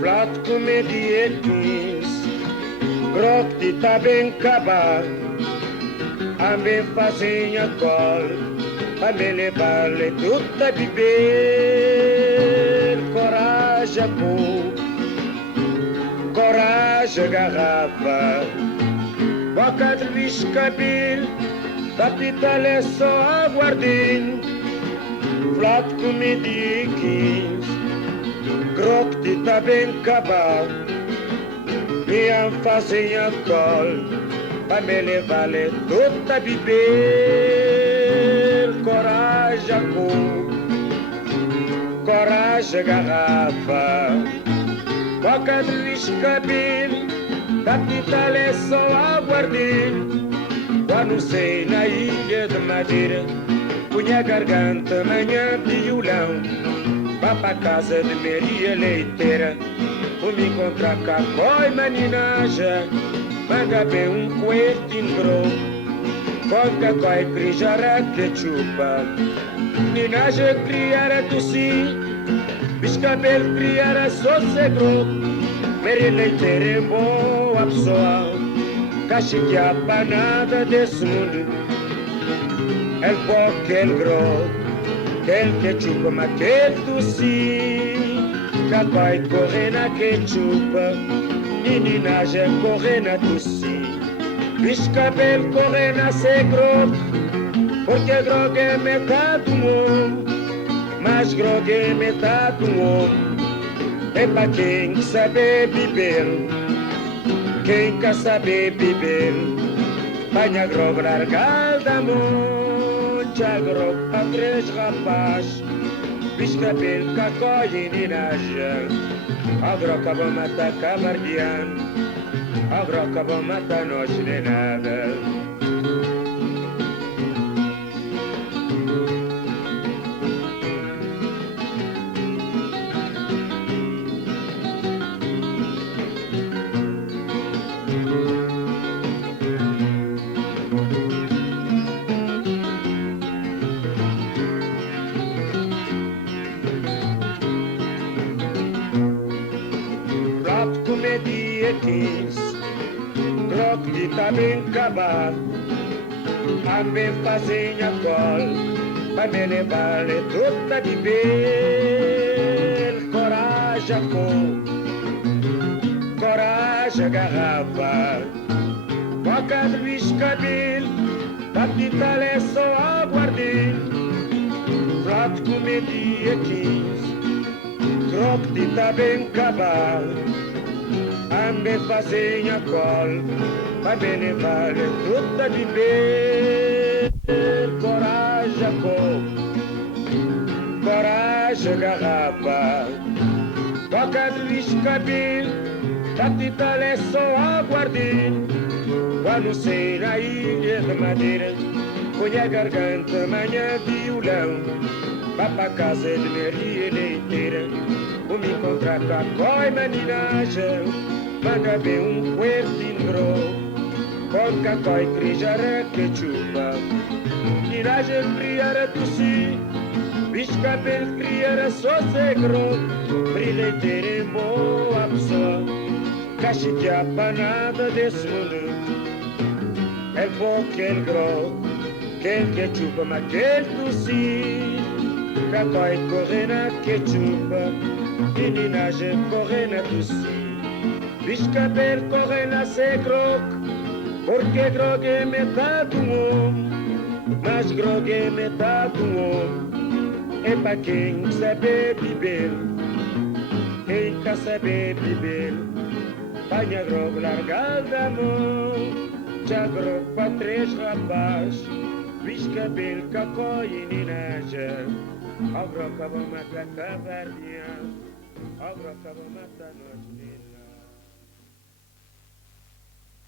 Prato comédia 15, croque tá bem acabado, a me fazem a col, a me levar-lhe tudo a beber. Coragem, pô, coragem, garrafa, boca de bicho cabelo, capital é só aguardinho. Prato comédia 15, croque tá bem acabado, me fazem a col, pra me levar-lhe tudo a beber. Coragem, com coragem, garrafa, boca de lixo cabelo, capital é só aguardinho. Quando sei na ilha de Madeira, punha a garganta manhã de violão, vá pra casa de Maria Leiteira, vou me encontrar com a coi maninaja, manga bem um coelhinho grosso, vodka coi crijara que chupa, meninaja criara tossir, biscabelo criara sossegro, Maria Leiteira é boa pessoa, cachique a panada desse mundo, el boca el grosso, quel que chupa, mas quel tossir, capaz correr na que chupa, meninagem correr na tossir, bicho cabelo correr na segro, porque droga é metade do homem, mas droga é metade do homem, é pra quem sabe beber, quem quer saber beber, banha droga largar da mão. Chagro a três rapazes, bicho cabelo, cacói e ninagem. Agroca vão matar cabardiano, agroca vão matar nós de nada. Comédia 15, croque tá bem acabado, a me fazem a col, pra me levar-lhe tudo a beber. Coragem, com coragem, garrafa, boca de bicho cabelo, capital é só aguardinho. Prato comédia 15, croque tá bem acabado, a me fazem a col, pra me levar-lhe tudo a beber. Coragem, com coragem, garrafa, boca de bicho cabelo, capital é só aguardinho. Quando sei na ilha de Madeira, põe a garganta manhã violão, vá pra casa de Maria Leiteira, vou me encontrar com a coi maninagem, manga bem um coelhinho grosso, vodka coi crijara que chupa, ninagem criara tossir, bicho cabelo criara sossegro, Maria Leiteira é boa pessoa, cachique a panada desse mundo, el boca el grosso, quel que chupa, mas quel tossir, capaz correr na que chupa, meninagem correr na tossir, bicho cabelo correr na segro, porque droga é metade do homem, mas droga é metade do homem, é pra quem sabe beber, quem quer saber beber, banha droga largar da mão, já droga pra três rapazes, bicho cabelo, cacói e ninagem. Agroca vão matar cabardiano, agroca vão matar nós.